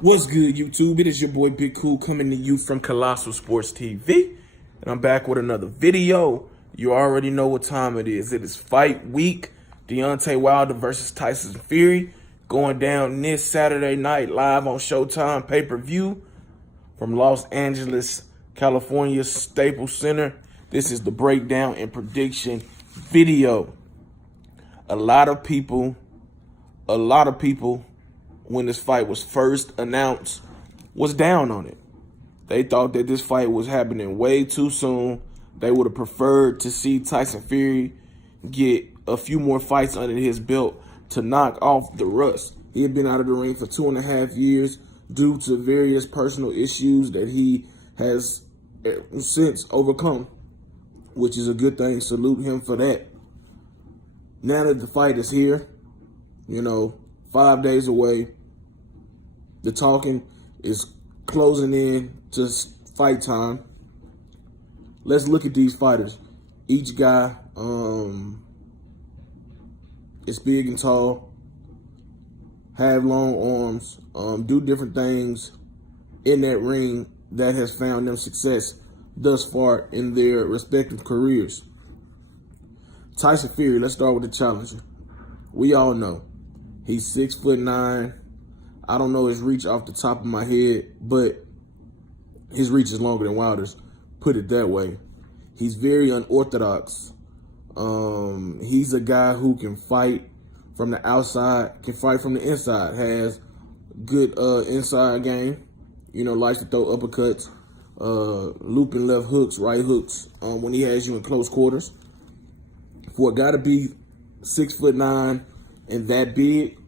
What's good, YouTube? It is your boy Big Cool coming to you from Colossal Sports TV, and I'm back with another video. You already know what time it is. It is fight week. Deontay Wilder versus Tyson Fury going down this Saturday night live on Showtime pay-per-view from Los Angeles, California Staples Center. This is the breakdown and prediction video. A lot of people when this fight was first announced was down on it. They thought that this fight was happening way too soon. They would have preferred to see Tyson Fury get a few more fights under his belt to knock off the rust. He had been out of the ring for 2.5 years due to various personal issues that he has since overcome, which is a good thing. Salute him for that. Now that the fight is here, 5 days away, the talking is closing in to fight time. Let's look at these fighters. Each guy is big and tall, have long arms, do different things in that ring that has found them success thus far in their respective careers. Tyson Fury, let's start with the challenger. We all know he's 6'9". I don't know his reach off the top of my head, but his reach is longer than Wilder's. Put it that way. He's very unorthodox. He's a guy who can fight from the outside, can fight from the inside, has good inside game. Likes to throw uppercuts, looping left hooks, right hooks when he has you in close quarters. For a guy to be 6'9" and that big,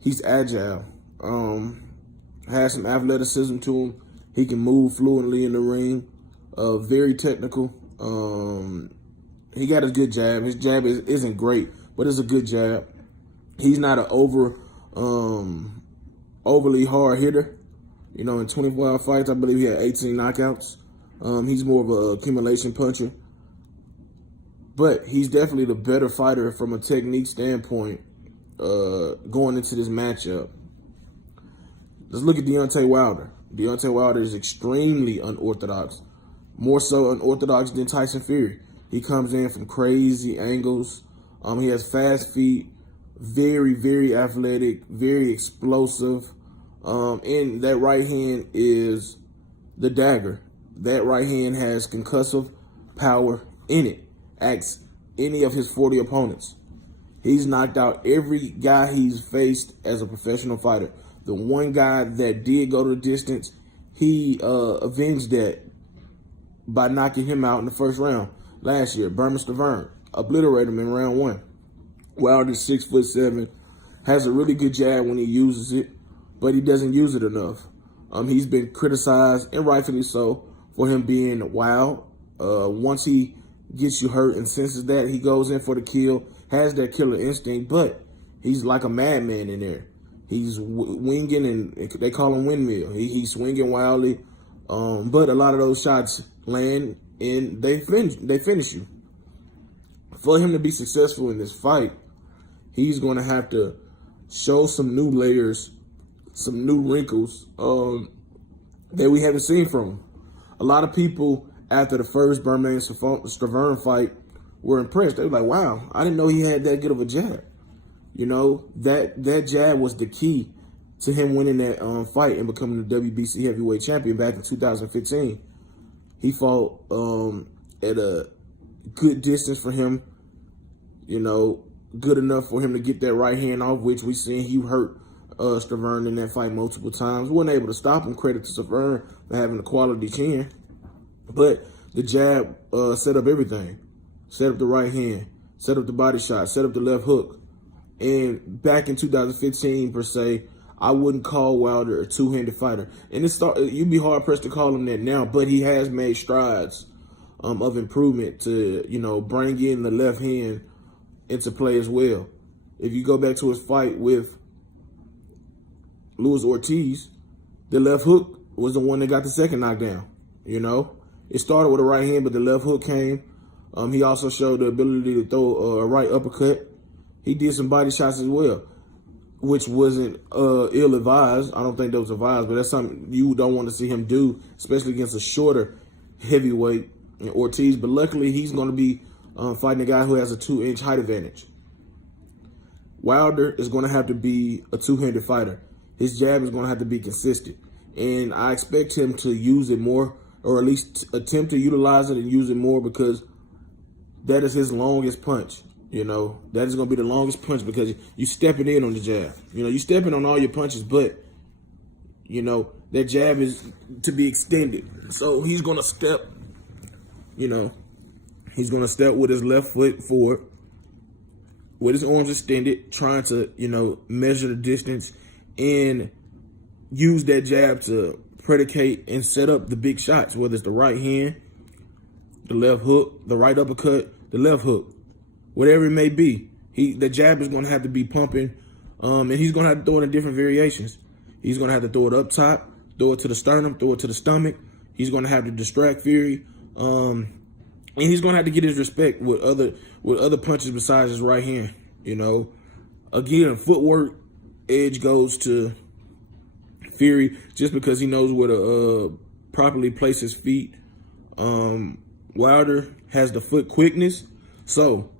he's agile. Has some athleticism to him. He can move fluently in the ring. Very technical. He got a good jab. His jab isn't great, but it's a good jab. He's not an overly hard hitter. In 24-hour fights, I believe he had 18 knockouts. He's more of an accumulation puncher. But he's definitely the better fighter from a technique standpoint going into this matchup. Let's look at Deontay Wilder. Deontay Wilder is extremely unorthodox, more so unorthodox than Tyson Fury. He comes in from crazy angles. He has fast feet, very, very athletic, very explosive. And that right hand is the dagger. That right hand has concussive power in it. Ask any of his 40 opponents. He's knocked out every guy he's faced as a professional fighter. The one guy that did go to the distance, he avenged that by knocking him out in the first round last year. Stavern obliterated him in round 1. Wilder's 6'7", has a really good jab when he uses it, but he doesn't use it enough. He's been criticized, and rightfully so, for him being wild. Once he gets you hurt and senses that, he goes in for the kill, has that killer instinct, but he's like a madman in there. He's winging, and they call him windmill. He's swinging wildly, but a lot of those shots land and they finish you. For him to be successful in this fight, he's going to have to show some new layers, some new wrinkles that we haven't seen from him. A lot of people, after the first Stavern fight, were impressed. They were like, wow, I didn't know he had that good of a jab. That jab was the key to him winning that fight and becoming the WBC heavyweight champion back in 2015. He fought at a good distance for him, good enough for him to get that right hand off, which we seen he hurt Stavern in that fight multiple times. Wasn't able to stop him. Credit to Stavern for having a quality chin. But the jab set up everything. Set up the right hand, set up the body shot, set up the left hook. And back in 2015, per se, I wouldn't call Wilder a two-handed fighter. And you'd be hard-pressed to call him that now, but he has made strides of improvement to, bring in the left hand into play as well. If you go back to his fight with Luis Ortiz, the left hook was the one that got the second knockdown, It started with a right hand, but the left hook came. He also showed the ability to throw a right uppercut. He did some body shots as well. which wasn't ill-advised. I don't think that was advised, but that's something you don't want to see him do, especially against a shorter heavyweight in Ortiz. But luckily, he's going to be fighting a guy who has a 2-inch height advantage. Wilder is going to have to be a two-handed fighter. His jab is going to have to be consistent. And I expect him to use it more, or at least attempt to utilize it and use it more, because that is his longest punch. You know, that is going to be the longest punch, because you stepping in on the jab. You know, you stepping on all your punches, but, you know, that jab is to be extended. So he's going to step, you know, he's going to step with his left foot forward, with his arms extended, trying to, you know, measure the distance and use that jab to predicate and set up the big shots, whether it's the right hand, the left hook, the right uppercut, the left hook, whatever it may be. The jab is going to have to be pumping, and he's going to have to throw it in different variations. He's going to have to throw it up top, throw it to the sternum, throw it to the stomach. He's going to have to distract Fury, and he's going to have to get his respect with other punches besides his right hand. You know, again, footwork edge goes to Fury just because he knows where to properly place his feet. Wilder has the foot quickness, so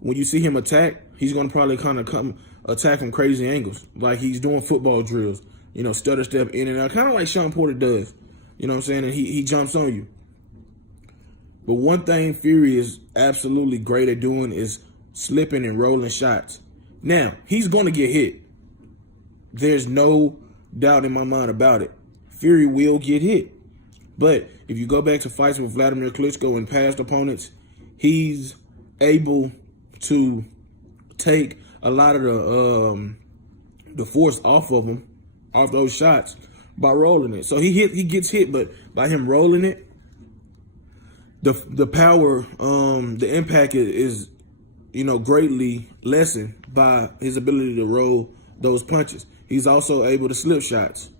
when you see him attack, he's going to probably kind of come attack from crazy angles, like he's doing football drills, you know, stutter step in and out, kind of like Sean Porter does, you know what I'm saying, and he jumps on you. But one thing Fury is absolutely great at doing is slipping and rolling shots. Now, he's going to get hit. There's no doubt in my mind about it. Fury will get hit. But if you go back to fights with Vladimir Klitschko and past opponents, he's able to take a lot of the force off of him, off those shots, by rolling it. So he gets hit, but by him rolling it, the power, the impact is you know, greatly lessened by his ability to roll those punches. He's also able to slip shots.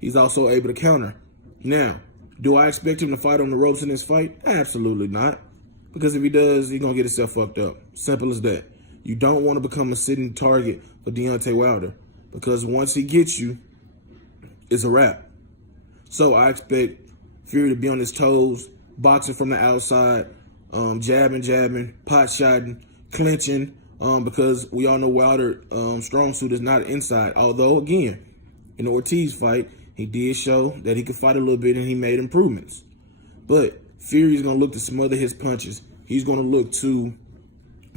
He's also able to counter. Now, do I expect him to fight on the ropes in this fight? Absolutely not. Because if he does, he's going to get himself fucked up. Simple as that. You don't want to become a sitting target for Deontay Wilder, because once he gets you, it's a wrap. So I expect Fury to be on his toes, boxing from the outside, jabbing, pot-shotting, clinching, because we all know Wilder strong suit is not inside. Although, again, in the Ortiz fight, he did show that he could fight a little bit and he made improvements. But Fury is going to look to smother his punches. He's going to look to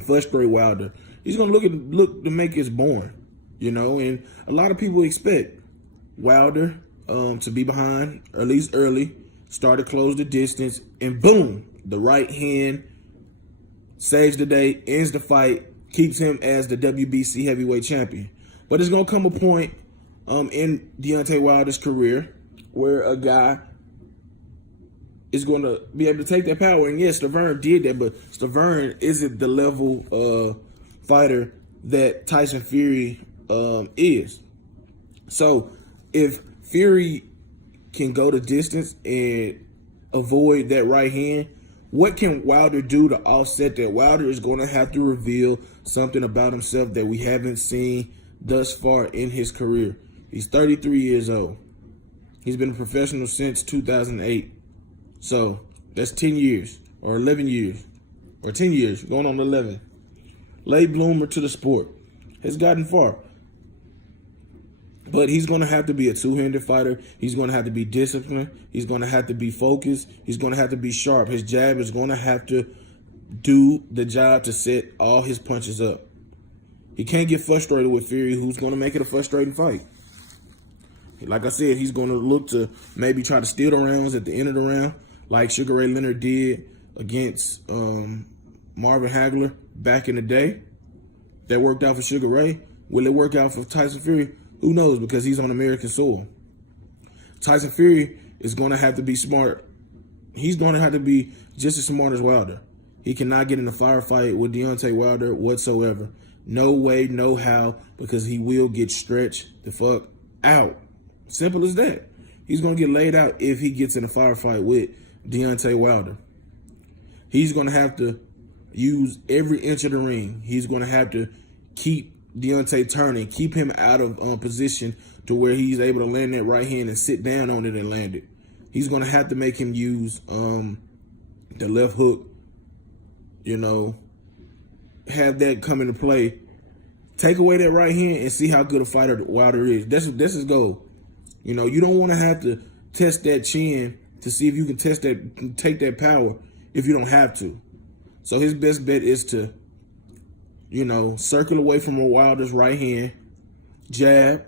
frustrate Wilder. He's going to look to make his boring, you know. And a lot of people expect Wilder to be behind, or at least early, start to close the distance, and boom, the right hand saves the day, ends the fight, keeps him as the WBC heavyweight champion. But it's going to come a point in Deontay Wilder's career where a guy is going to be able to take that power. And yes, Stavern did that, but Stavern isn't the level fighter that Tyson Fury is. So if Fury can go the distance and avoid that right hand, what can Wilder do to offset that? Wilder is going to have to reveal something about himself that we haven't seen thus far in his career. He's 33 years old. He's been a professional since 2008. So that's 10 years or 11 years or 10 years, going on 11. Late bloomer to the sport. Has gotten far. But he's going to have to be a two-handed fighter. He's going to have to be disciplined. He's going to have to be focused. He's going to have to be sharp. His jab is going to have to do the job to set all his punches up. He can't get frustrated with Fury, who's going to make it a frustrating fight. Like I said, he's going to look to maybe try to steal the rounds at the end of the round, like Sugar Ray Leonard did against Marvin Hagler back in the day. That worked out for Sugar Ray. Will it work out for Tyson Fury? Who knows, because he's on American soil. Tyson Fury is going to have to be smart. He's going to have to be just as smart as Wilder. He cannot get in a firefight with Deontay Wilder whatsoever. No way, no how, because he will get stretched the fuck out. Simple as that. He's going to get laid out if he gets in a firefight with Deontay Wilder. He's going to have to use every inch of the ring. He's going to have to keep Deontay turning, keep him out of position to where he's able to land that right hand and sit down on it and land it. He's going to have to make him use the left hook, have that come into play. Take away that right hand and see how good a fighter Wilder is. That's his goal. You don't want to have to test that chin to see if you can take that power if you don't have to. So his best bet is to, circle away from a Wilder's right hand, jab,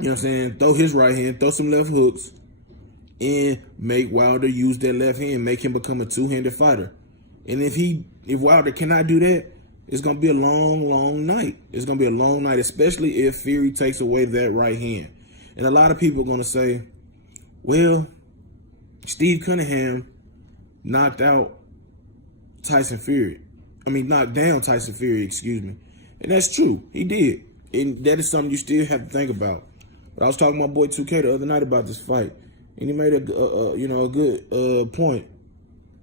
throw his right hand, throw some left hooks, and make Wilder use that left hand, make him become a two-handed fighter. And if Wilder cannot do that, it's going to be a long, long night. It's going to be a long night, especially if Fury takes away that right hand. And a lot of people are going to say, well, Steve Cunningham knocked down Tyson Fury, excuse me. And that's true. He did. And that is something you still have to think about. But I was talking to my boy 2K the other night about this fight. And he made a good point.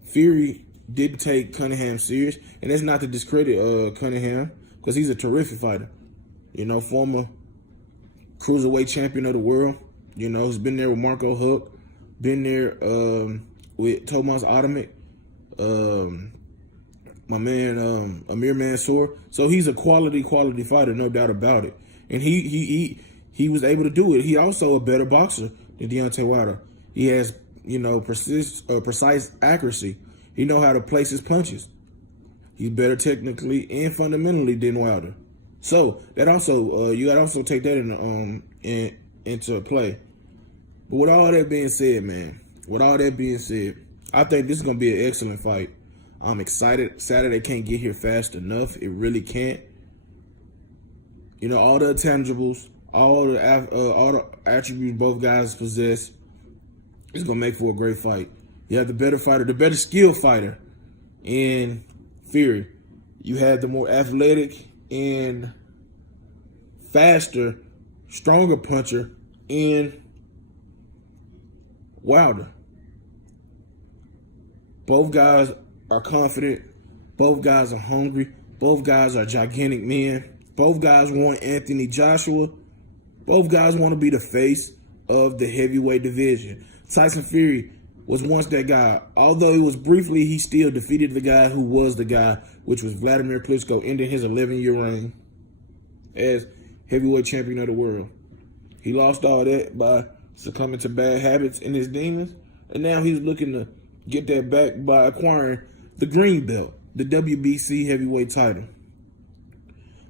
Fury didn't take Cunningham serious. And that's not to discredit Cunningham, because he's a terrific fighter. Former cruiserweight champion of the world. He's been there with Marco Huck. Been there with Tomas Adamek. My man Amir Mansour. So he's a quality fighter, no doubt about it. And he was able to do it. He also a better boxer than Deontay Wilder. He has, precise accuracy. He know how to place his punches. He's better technically and fundamentally than Wilder. So that also you gotta also take that into play. But with all that being said, man, I think this is gonna be an excellent fight. I'm excited. Saturday can't get here fast enough. It really can't. All the intangibles, all the attributes both guys possess, it's gonna make for a great fight. You have the better fighter, the better skilled fighter in Fury. You have the more athletic and faster, stronger puncher in Wilder. Both guys are confident. Both guys are hungry. Both guys are gigantic men. Both guys want Anthony Joshua. Both guys want to be the face of the heavyweight division. Tyson Fury was once that guy. Although it was briefly, he still defeated the guy who was the guy, which was Vladimir Klitschko, ending his 11-year reign as heavyweight champion of the world. He lost all that by succumbing to bad habits and his demons, and now he's looking to get that back by acquiring the green belt, the WBC heavyweight title.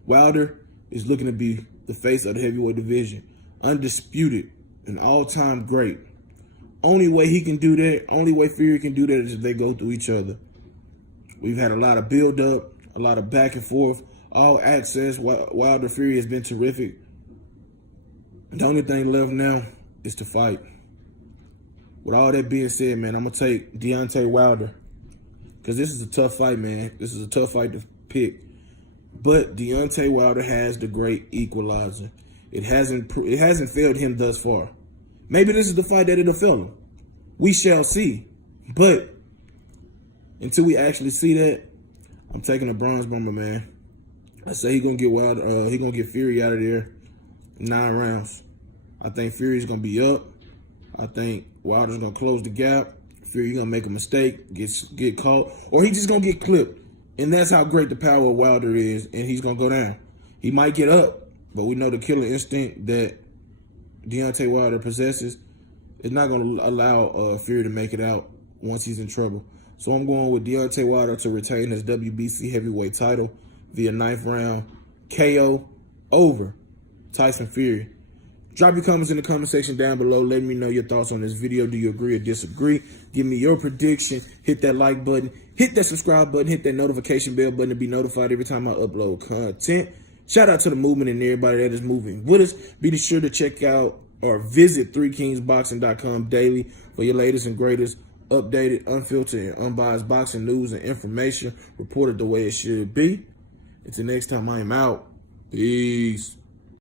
Wilder is looking to be the face of the heavyweight division, undisputed, an all-time great. Only way he can do that, only way Fury can do that is if they go through each other. We've had a lot of build-up, a lot of back and forth, all access. Wilder Fury has been terrific. The only thing left now is to fight. With all that being said, man, I'm going to take Deontay Wilder, because this is a tough fight, man. This is a tough fight to pick. But Deontay Wilder has the great equalizer. It hasn't failed him thus far. Maybe this is the fight that it'll fail him. We shall see. But until we actually see that, I'm taking a bronze bomber, man. I say he's gonna get Wilder. He gonna get Fury out of there in 9 rounds. I think Fury's gonna be up. I think Wilder's gonna close the gap. Fury gonna make a mistake, get caught, or he's just gonna get clipped. And that's how great the power of Wilder is, and he's gonna go down. He might get up, but we know the killer instinct that Deontay Wilder possesses is not gonna allow Fury to make it out once he's in trouble. So I'm going with Deontay Wilder to retain his WBC heavyweight title via 9th round KO over Tyson Fury. Drop your comments in the comment section down below. Let me know your thoughts on this video. Do you agree or disagree? Give me your prediction. Hit that like button. Hit that subscribe button. Hit that notification bell button to be notified every time I upload content. Shout out to the movement and everybody that is moving with us. Be sure to check out or visit 3kingsboxing.com daily for your latest and greatest updated, unfiltered, and unbiased boxing news and information reported the way it should be. Until next time, I am out. Peace.